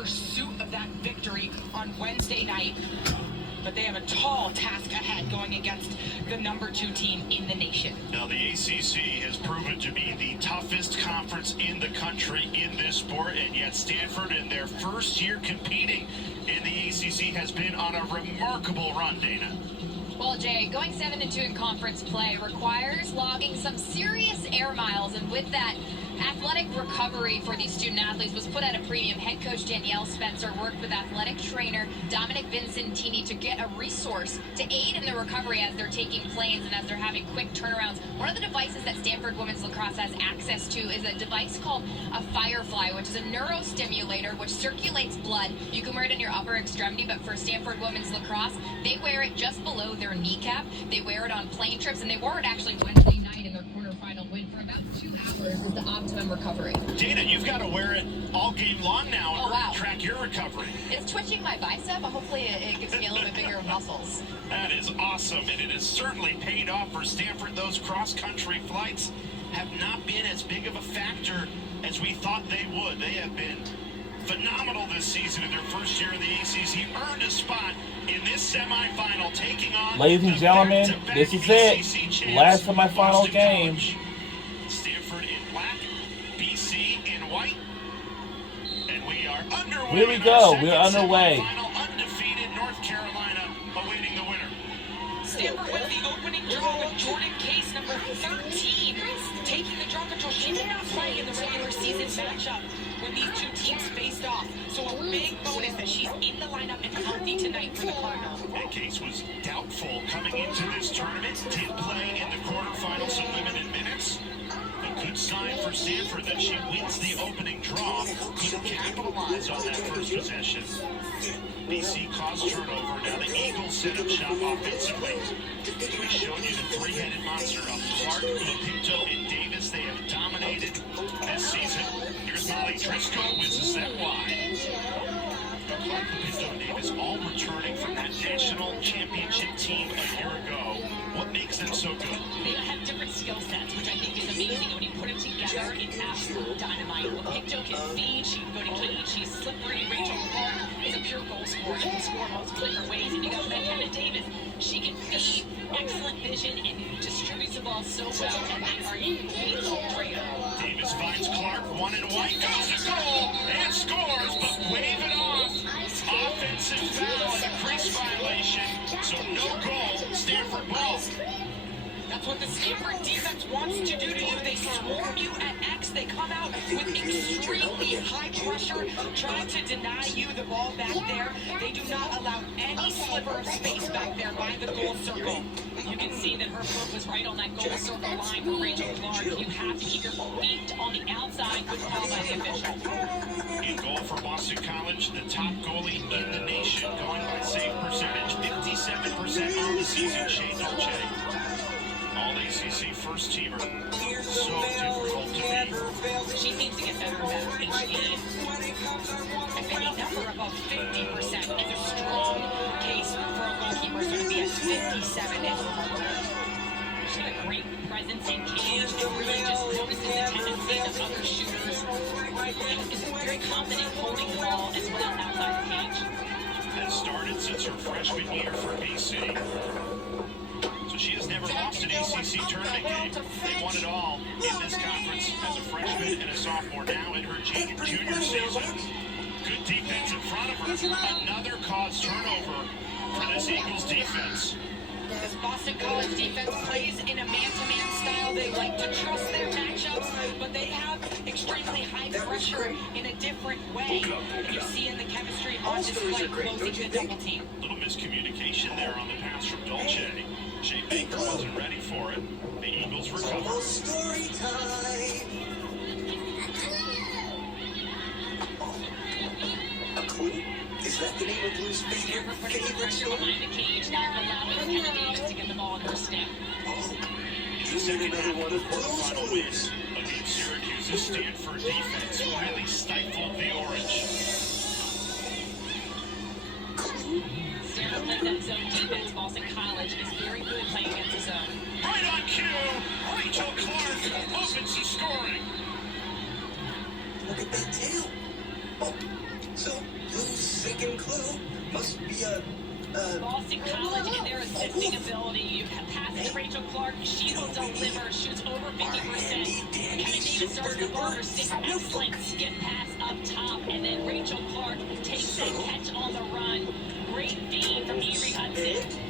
pursuit of that victory on Wednesday night. But they have a tall task ahead going against the #2 team in the nation. Now, the ACC has proven to be the toughest conference in the country in this sport, and yet Stanford, in their first year competing in the ACC, has been on a remarkable run, Dana. Well, Jay, going 7-2 in conference play requires logging some serious air miles, and with that, athletic recovery for these student athletes was put at a premium. Head coach Danielle Spencer worked with athletic trainer Dominic Vincentini to get a resource to aid in the recovery as they're taking planes and as they're having quick turnarounds. One of the devices that Stanford women's lacrosse has access to is a device called a Firefly, which is a neurostimulator which circulates blood. You can wear it in your upper extremity, but for Stanford women's lacrosse, they wear it just below their kneecap. They wear it on plane trips, and they wore it actually Wednesday night in their quarterfinal win for about 2 hours is the optimum recovery. Dana, you've got to wear it all game long now in order to track your recovery. It's twitching my bicep, but hopefully it gives me a little bit bigger muscles. That is awesome, and it has certainly paid off for Stanford. Those cross-country flights have not been as big of a factor as we thought they would. They have been phenomenal this season in their first year in the ACC. Earned a spot in this semifinal, taking on, ladies and gentlemen, this is it. Last semifinal game. Stanford in black, BC in white, and we are underway. Here we go. We're underway. Undefeated North Carolina awaiting the winner. Stanford wins the opening draw with Jordan Case, number 13, taking the draw control. She did not play in the regular season matchup when these two teams faced off. So a big bonus that she's in the lineup and healthy tonight for the Cardinals. That Case was doubtful coming into this tournament. Did play in the quarterfinals some limited minutes. A good sign for Stanford that she wins the opening draw. Couldn't capitalize on that first possession. BC caused turnover. Now the Eagles set up shop offensively. We showed you the three-headed monster of Clark, Pinto, and Davis. They have dominated this season. Here's Molly Driscoll, whizzes that wide. Clark, Pinto, and Davis all returning from that national championship team a year ago. What makes them so good? They have different skill sets, which I think is amazing. When you put them together, it's absolute dynamite. Well, Pinto can feed, she can go to cage, she's slippery. Rachel Clark is a pure goal scorer. She can score multiple different ways. And you got McKenna Davis. She can feed, excellent vision, and distributes the ball so well. And they are a lethal trio. Davis finds Clark, one and white, goes to goal, and scores, but wave it off. Offensive foul and a crease violation, so no goal, Stanford ball. That's what the Stanford defense wants to do to you. They swarm you at X. They come out with extremely high pressure, trying to deny you the ball back there. They do not allow any sliver of space back there by the goal circle. You can see that her foot was right on that goal circle line for Rachel Clark. You have to keep your feet on the outside. Good call by the official. In goal for Boston College, the top goalie in the nation, going by save percentage, 57% on the season, Shane Dolce. All ACC first teamer. So difficult to beat. She seems to get better and better each game. Any number above 50% is a strong case for a goalkeeper. So to be at 57 is remarkable. She's a great presence in cage. Really just notices the tendencies of other shooters. And is very confident holding the ball as well outside the cage. Has started since her freshman year for BC. She has never lost an ACC tournament game. They won it all in this conference as a freshman and a sophomore, now in her junior season. Good defense in front of her. Another caused turnover for this Eagles defense. This Boston College defense plays in a man-to-man style. They like to trust their matchups, but they have extremely high pressure in a different way. And you're seeing the chemistry on display closing the double team. Little miscommunication there on the pass from Dolce. Shea Baker wasn't ready for it. The Eagles recover. Story time. A clue? Is that the name of Blue's favorite story? Behind the cage, not allowing McKenna Davis to get the ball in her step. Oh, In the second half of the quarterfinal win against Syracuse's Stanford defense really stifled the orange. clue? Stanford plays that zone defense. Boston College is very good playing against the zone. Right on cue, Rachel Clark opens the scoring. Look at that tail. Oh, so second clue must be a Boston College and their assisting ability. You have passed to Rachel Clark. She will deliver. Shoots over 50%. Kenna Davis starts the ball. Her six excellent skip pass up top. And then Rachel Clark takes that catch on the run. Great feed from Avery Hudson.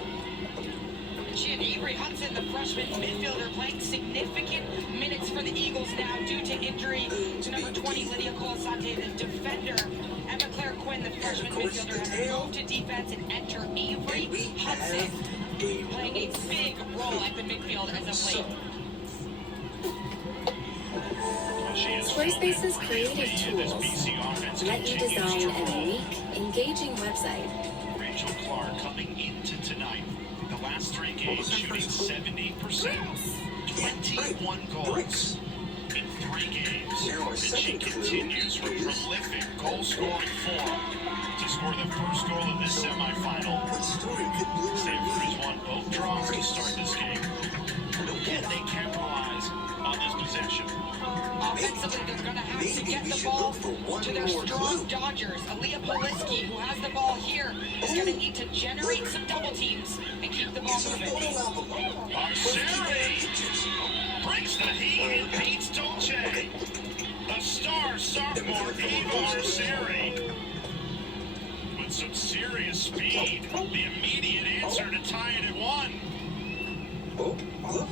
She and Avery Hudson, the freshman midfielder, playing significant minutes for the Eagles now due to injury to number 20, Lydia Colasante, the defender. Emma Claire Quinn, the freshman midfielder, has moved to defense and enter Avery Hudson, playing a big role at the midfield as of late. Squarespace's creative tools let you design a unique, engaging website. Rachel Clark coming into tonight. The last 3 games shooting 70%. 21 goals in 3 games. And she continues her prolific goal-scoring form to score the first goal of this semifinal. Stanford has won both draws to start this game. Can they capitalize on this possession? Offensively, they're going to have to get the ball to their strong Dodgers. Aaliyah Poliski, who has the ball here, is going to need to generate some double teams and keep the ball moving. Arceri brings the heat and beats Dolce. The star sophomore Eva Arceri with some serious speed. The immediate answer to tie it at 1. Oh, look.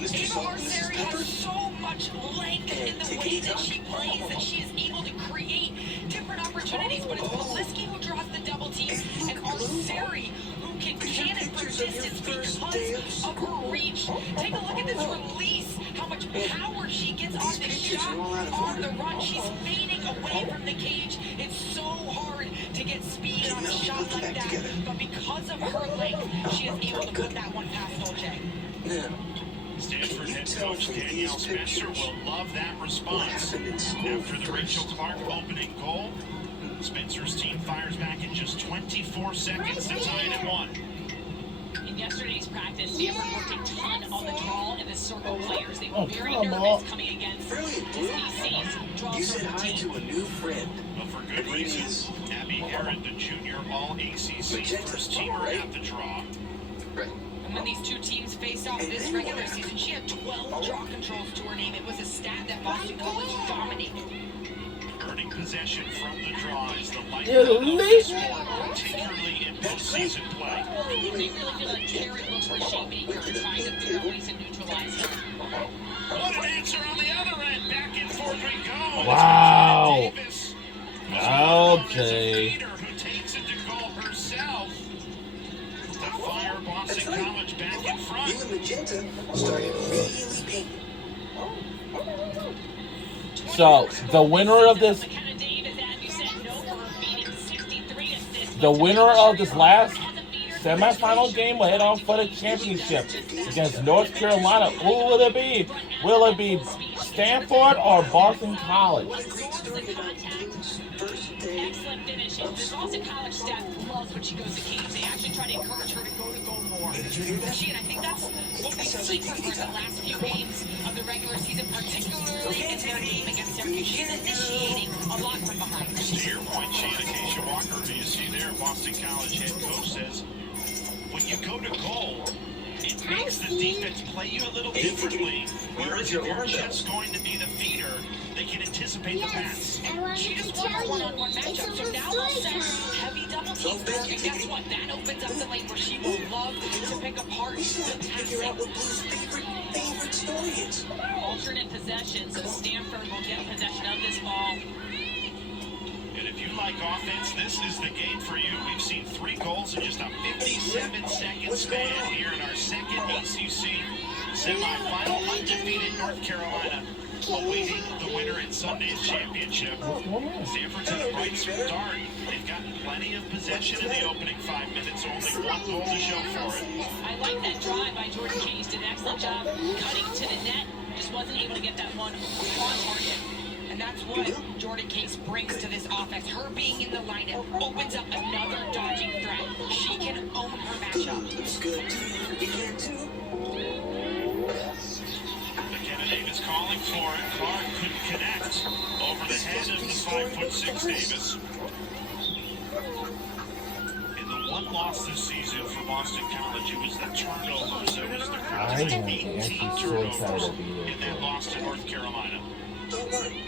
Eva Arceri has so much length in the way that she plays that she is able to create different opportunities. But it's Poliski who draws the double team and Arceri who can cannon for distance because of her reach. Take a look at this release, how much power she gets on this shot on the run. She's fading away from the cage. It's so hard to get speed on a shot like that. But because of her length, she is able to put that one past Dolce. Yeah. Stanford head coach Danielle Spencer will love that response. After the Rachel Clark opening goal, Spencer's team fires back in just 24 seconds to tie it at 1. In yesterday's practice, Stanford worked a ton on the draw and the circle players. They were very come nervous on. coming against Brilliant, Blue. ACC's draw You said circle hi to team. a new friend. But for good reason, Abby Herod, the junior All-ACC first teamer at the draw. Right. And when these two teams faced off this regular season, she had 12 draw controls to her name. It was a stat that Boston College dominated. Earning possession from the draw is the lifeblood of the sport, particularly in postseason play. They really feel like Herod looks for shade maker and trying to figure out ways to neutralize her. What an answer on the other end. Back and forth we go. Wow. Davis. Okay. Who takes it to goal herself. To fire Boston College back in front. You and Magenta started really pink. So the winner of this, the winner of this last semifinal game will head on for the championship against North Carolina. Who will it be? Will it be Stanford or Boston College? Excellent finish. The Boston College staff loves when she goes to games. They actually try to encourage her to go to goal more. And I think that's what we've seen from her in the last few games of the regular season, particularly in their game against Syracuse. She's initiating a lot from behind. To your point, Shane, Acacia Walker, who you see there, Boston College head coach, says, when you go to goal, it makes the defense play you a little differently. Whereas if you're just going to be the feeder, they can anticipate the pass. She just won her one-on-one matchup, so now they'll send heavy double teams for her, and guess what? That opens up the lane where she will love to pick apart the passing. Favorite story is. Alternate possession, so Stanford will get possession of this ball. And if you like offense, this is the game for you. We've seen 3 goals in just a 57-second span here in our second ACC semifinal. Undefeated North Carolina awaiting the winner in Sunday's championship. Stanford's had a bright start. They've gotten plenty of possession in the opening 5 minutes. Only 1 goal to show for it. I like that drive by Jordan Case. Did an excellent job cutting to the net. Just wasn't able to get that one on target. And that's what Jordan Case brings to this offense. Her being in the lineup opens up another dodging threat. She can own her matchup. It's good. You can too. McKenna Davis calling for it. Clark couldn't connect over the head of the 5'6" Davis. one loss this season for Boston College. It was the turnovers. It was the I am 18 actually so turnovers excited to be here. in that loss to North Carolina. Don't worry.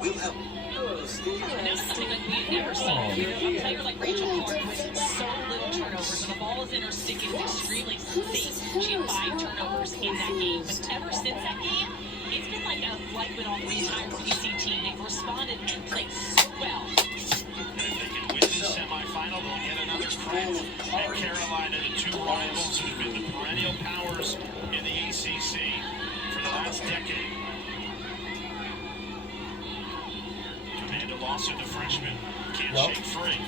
We'll help. Hello, Steve. And that's something like we had never seen here. A player like Rachel Clark with so little turnovers. When the ball is in her stick, it is extremely safe. She had 5 turnovers in that game. But ever since that game, it's been like a light went off the entire BC team. They've responded and played so well. And if they can win this semifinal, they'll get another crack at Carolina, the two rivals that have been the perennial powers in the ACC for the last decade. Amanda Lawson, the freshman, can't shake free.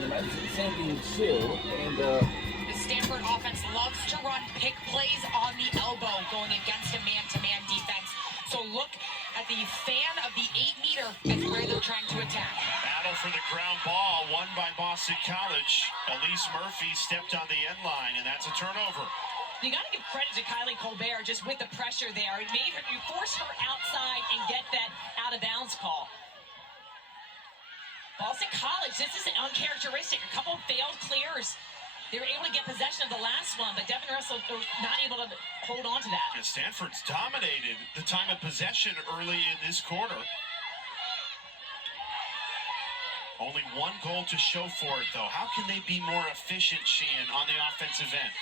Yeah, that's the same thing too. And The Stanford offense loves to run pick plays on the elbow going against a man-to-man defense. So look at the fan of the 8-meter as where they're trying to attack. Battle for the ground ball, won by Boston College. Elise Murphy stepped on the end line, and that's a turnover. You got to give credit to Kylie Colbert just with the pressure there. It made her, you force her outside and get that out-of-bounds call. Boston College, this is uncharacteristic. A couple of failed clears. They were able to get possession of the last one, but Devin Russell not able to hold on to that. And Stanford's dominated the time of possession early in this quarter. Only one goal to show for it, though. How can they be more efficient, Sheehan, on the offensive end?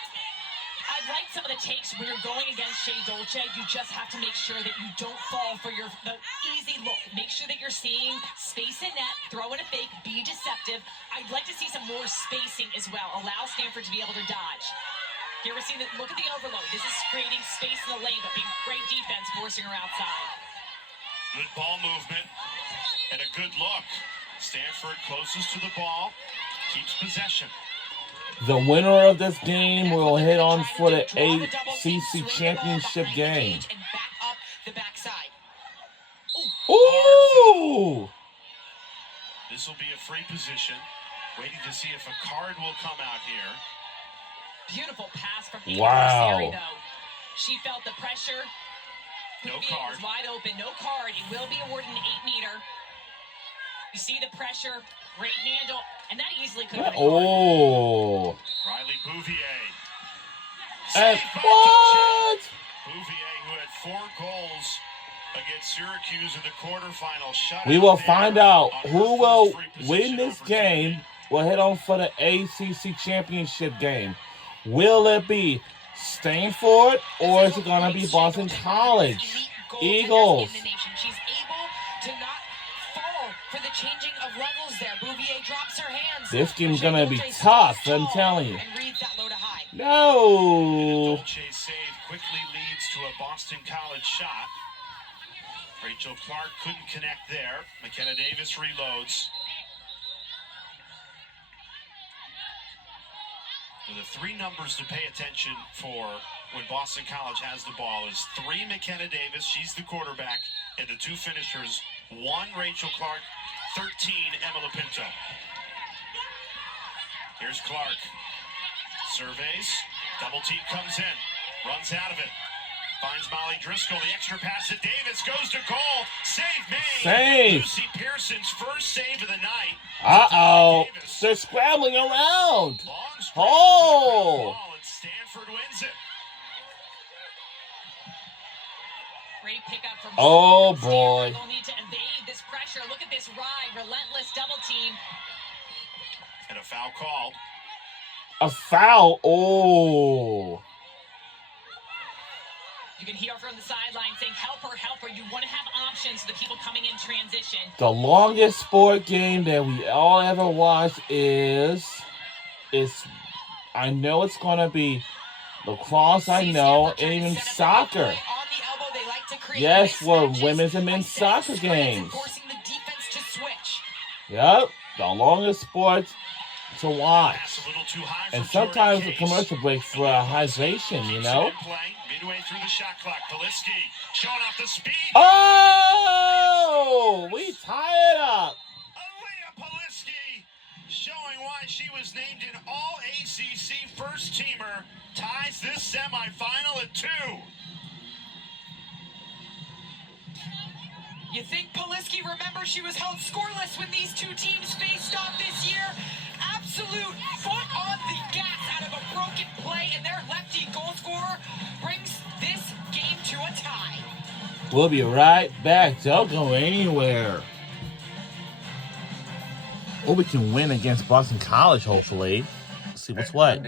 I like some of the takes when you're going against Shea Dolce. You just have to make sure that you don't fall for the easy look. Make sure that you're seeing space in net, throw in a fake, be deceptive. I'd like to see some more spacing as well. Allow Stanford to be able to dodge. Here we're seeing that. Look at the overload. This is creating space in the lane, but being great defense, forcing her outside. Good ball movement and a good look. Stanford closest to the ball, keeps possession. the winner of this game will head on for the ACC championship game. And back up the backside. Ooh! This will be a free position. Waiting to see if a card will come out here. Beautiful pass from Wow. Sari, though. She felt the pressure. No Bouvier card. is wide open. No card. It will be awarded an 8-meter. You see the pressure. Great handle. And that easily could have been a card. Oh! Riley Bouvier. And Saved by what? Dolce. Bouvier, who had 4 goals against Syracuse in the quarterfinal. Shut We out will there find out on her who first will free win position this opportunity. game. Will head on for the ACC championship game. Will it be Stanford or is it going to be Boston College? Eagles. In the nation. She's able to not fall for the changing of levels there. Bouvier drops her hands. This game's Shea going to be Dolce tough, stands I'm tall telling you. And reads that low to high. No! Dolce's save quickly leads to a Boston College shot. Rachel Clark couldn't connect there. McKenna Davis reloads. So the 3 numbers to pay attention for when Boston College has the ball is 3 McKenna Davis, she's the quarterback, and the 2 finishers, 1 Rachel Clark, 13 Emma Lapinto. Here's Clark. Surveys. Double team comes in. Runs out of it. Finds Molly Driscoll. The extra pass to Davis. Goes to goal. Save made. Save. Lucy Pearson's first save of the night. Uh-oh. Davis. They're scrambling around. Long scramble Oh. to the ball, and Stanford wins it. Great pickup from Oh, Stanford. boy. They'll need to evade this pressure. Look at this ride. Relentless double team. And a foul called. A foul. Oh. You can hear from the sideline saying, help her, help her. You want to have options for the people coming in transition. The longest sport game that we all ever watched is I know it's going to be lacrosse, I know, and even soccer. On the elbow, they like to create Yes, for mismatches women's and by men's setting soccer screens and games. forcing the defense to switch. Yep, the longest sport to watch. Pass a little too high for And sometimes Jordan a Case. commercial break for hydration, you know? Keeps it in play. Midway through the shot clock. Poliski showing off the speed. Oh! We tie it up. Aaliyah Poliski showing why she was named an All-ACC first-teamer. Ties this semifinal at 2. You think Poliski, remember she was held scoreless when these two teams faced off this year? Absolute We'll be right back. Don't go anywhere. Or we can win against Boston College, hopefully. See what's what.